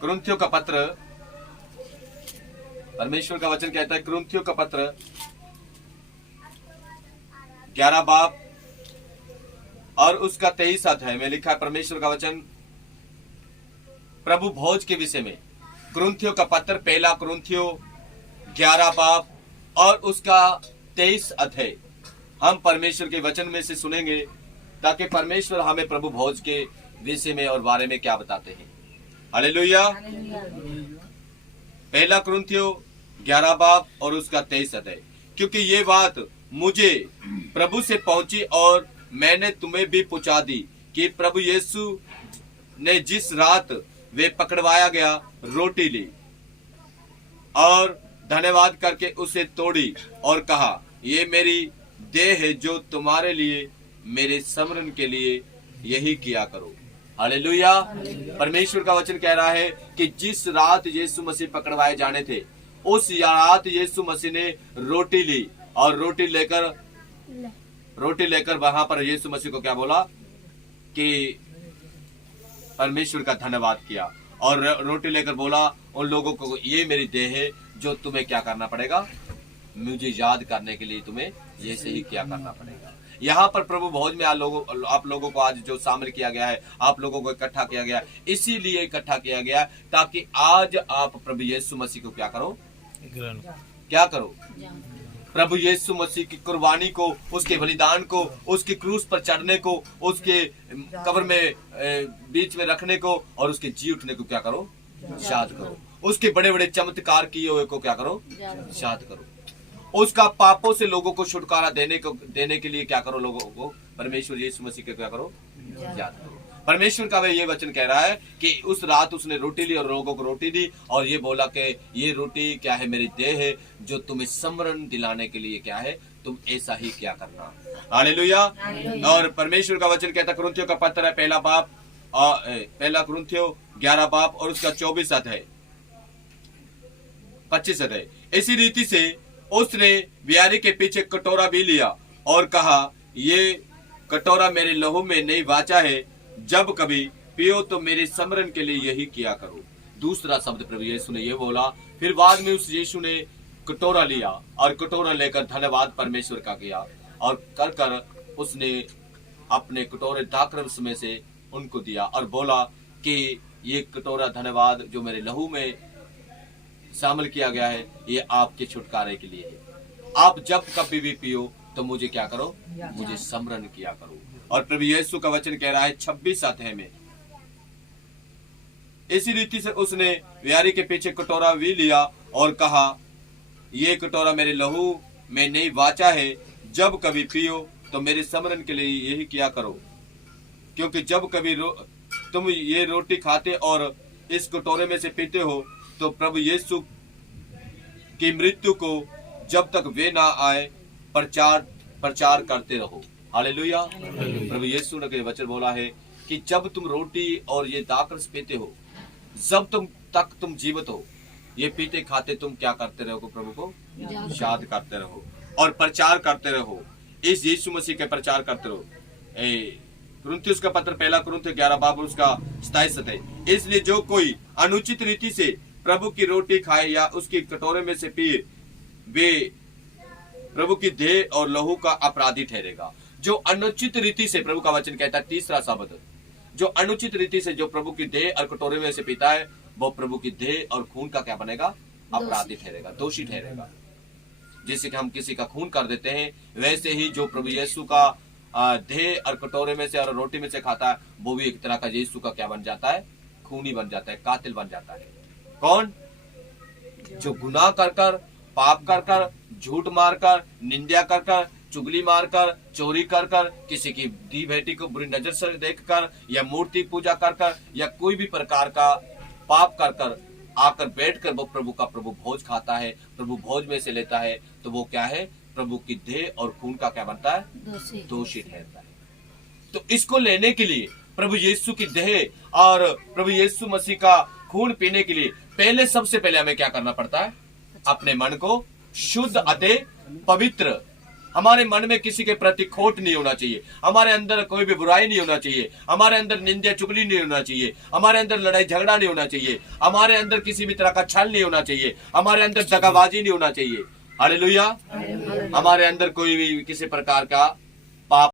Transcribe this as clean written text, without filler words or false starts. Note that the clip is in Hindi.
कुरिन्थियों का पत्र, परमेश्वर का वचन कहता है कुरिन्थियों का पत्र 11 बाब और उसका 23 अध्याय में लिखा है परमेश्वर का वचन प्रभु भोज के विषय में। कुरिन्थियों का पत्र पहला कुरिन्थियों 11 बाब और उसका 23 अध्याय हम परमेश्वर के वचन में से सुनेंगे, ताकि परमेश्वर हमें प्रभु भोज के विषय में और बारे में क्या बताते हैं। हालेलुया। पहला कुरिन्थियों 11 बाब और उसका 23 अध्याय। क्योंकि ये बात मुझे प्रभु से पहुंची और मैंने तुम्हें भी पहुंचा दी कि प्रभु यीशु ने जिस रात वे पकड़वाया गया रोटी ली और धन्यवाद करके उसे तोड़ी और कहा, ये मेरी देह है जो तुम्हारे लिए मेरे स्मरण के लिए यही किया करो। हालेलुया। परमेश्वर का वचन कह रहा है कि जिस रात यीशु मसीह पकड़वाए जाने थे, उस रात यीशु मसीह ने रोटी ली और रोटी लेकर वहां पर यीशु मसीह को क्या बोला कि परमेश्वर का धन्यवाद किया और रोटी लेकर बोला उन लोगों को, ये मेरी देह है जो तुम्हें क्या करना पड़ेगा, मुझे याद करने के लिए तुम्हें ये सही क्या करना पड़ेगा। यहाँ पर प्रभु भोज में आप लोगों को आज जो शामिल किया गया है, आप लोगों को इकट्ठा किया गया, इसीलिए इकट्ठा किया गया ताकि आज आप प्रभु यीशु मसीह को क्या करो, क्या करो, प्रभु यीशु मसीह की कुर्बानी को, उसके बलिदान को, उसकी क्रूस पर चढ़ने को, उसके कब्र में बीच में रखने को और उसके जी उठने को क्या करो, याद करो। उसके बड़े बड़े चमत्कार किए हुए को क्या करो, याद करो। उसका पापों से लोगों को छुटकारा देने के लिए क्या करो, लोगों को परमेश्वर यीशु मसीह के क्या करो, याद करो। परमेश्वर का ये वचन कह रहा है कि उस रात उसने रोटी ली और लोगों को रोटी दी और ये बोला कि ये रोटी क्या है, मेरी देह है जो तुम्हें स्मरण दिलाने के लिए क्या है, तुम ऐसा ही क्या करना। हालेलुया। और परमेश्वर का वचन कहता, कुरिन्थियों का पत्र है पहला कुरिन्थियों 11 बाब और उसका 24 अध्याय 25 अध्याय। इसी रीति से उसने बियारी के पीछे कटोरा भी लिया और कहा, ये कटोरा मेरे लहू में नई वाचा है, जब कभी पियो तो मेरे स्मरण के लिए यही किया करो। दूसरा शब्द प्रभु यीशु ने ये बोला। फिर बाद में उस यीशु ने कटोरा लिया और कटोरा लेकर धन्यवाद परमेश्वर का किया और कर उसने अपने कटोरे दाखरस में से उनको दिया और बोला कि ये कटोरा धन्यवाद जो मेरे लहू में शामिल किया गया है, ये आपके छुटकारे के लिए है। आप जब कभी भी पियो तो मुझे क्या करो, मुझे स्मरण किया करो। और प्रभु यीशु का वचन कह रहा है 26 अध्याय में, इसी रीति से उसने बियारी के पीछे कटोरा भी लिया और कहा, ये कटोरा मेरे लहू में नई वाचा है, जब कभी पियो तो मेरे स्मरण के लिए यही किया करो। क्योंकि जब कभी तुम ये रोटी खाते और इस कटोरे में से पीते हो तो प्रभु यीशु की मृत्यु को जब तक वे ना आए प्रचार करते रहो। हालेलुया। प्रभु यीशु ने वचन बोला है कि जब तुम रोटी और ये दाखरस पीते हो, जब तुम जीवित हो, ये पीते खाते तुम क्या करते रहो, प्रभु को याद करते रहो और प्रचार करते रहो। इस यीशु मसीह के प्रचार करते रहो। कुरिन्थियों का पत्र पहला कुरिन्थियों 11 बाब उसका 27 अध्याय। इसलिए जो कोई अनुचित रीति से प्रभु की रोटी खाए या उसके कटोरे में से पिए, वे प्रभु की देह और लहू का अपराधी ठहरेगा। जो अनुचित रीति से, प्रभु का वचन कहता है तीसरा शब्द, जो अनुचित रीति से जो प्रभु की देह और कटोरे में से पीता है, वो प्रभु की देह और खून का क्या बनेगा, अपराधी ठहरेगा, दोषी ठहरेगा। जैसे कि हम किसी का खून कर देते हैं, वैसे ही जो प्रभु यीशु का देह और कटोरे में से और रोटी में से खाता है, वो भी एक तरह का यीशु का क्या बन जाता है, खूनी बन जाता है, कातिल बन जाता है। कौन? जो गुनाह कर पाप कर झूठ मारकर, निंदा कर चुगली मारकर, चोरी कर किसी की दी बेटी को बुरी नजर से देखकर या मूर्ति पूजा कर या कोई भी प्रकार का पाप कर आकर बैठकर वो प्रभु भोज खाता है, प्रभु भोज में से लेता है, तो वो क्या है, प्रभु की देह और खून का क्या बनता है, दोषी ठहरता है। तो इसको लेने के लिए प्रभु यीशु की देह और प्रभु यीशु मसीह का खून पीने के लिए सबसे पहले हमें क्या करना पड़ता है, अपने मन को शुद्ध अतः पवित्र हमारे मन में किसी के प्रति खोट नहीं होना चाहिए, हमारे अंदर कोई भी बुराई नहीं होना चाहिए, हमारे अंदर निंदा चुगली नहीं होना चाहिए, हमारे अंदर लड़ाई झगड़ा नहीं होना चाहिए, हमारे अंदर किसी भी तरह का छल नहीं होना चाहिए, हमारे अंदर दगाबाजी नहीं होना चाहिए। हालेलुया। हमारे अंदर कोई भी किसी प्रकार का पाप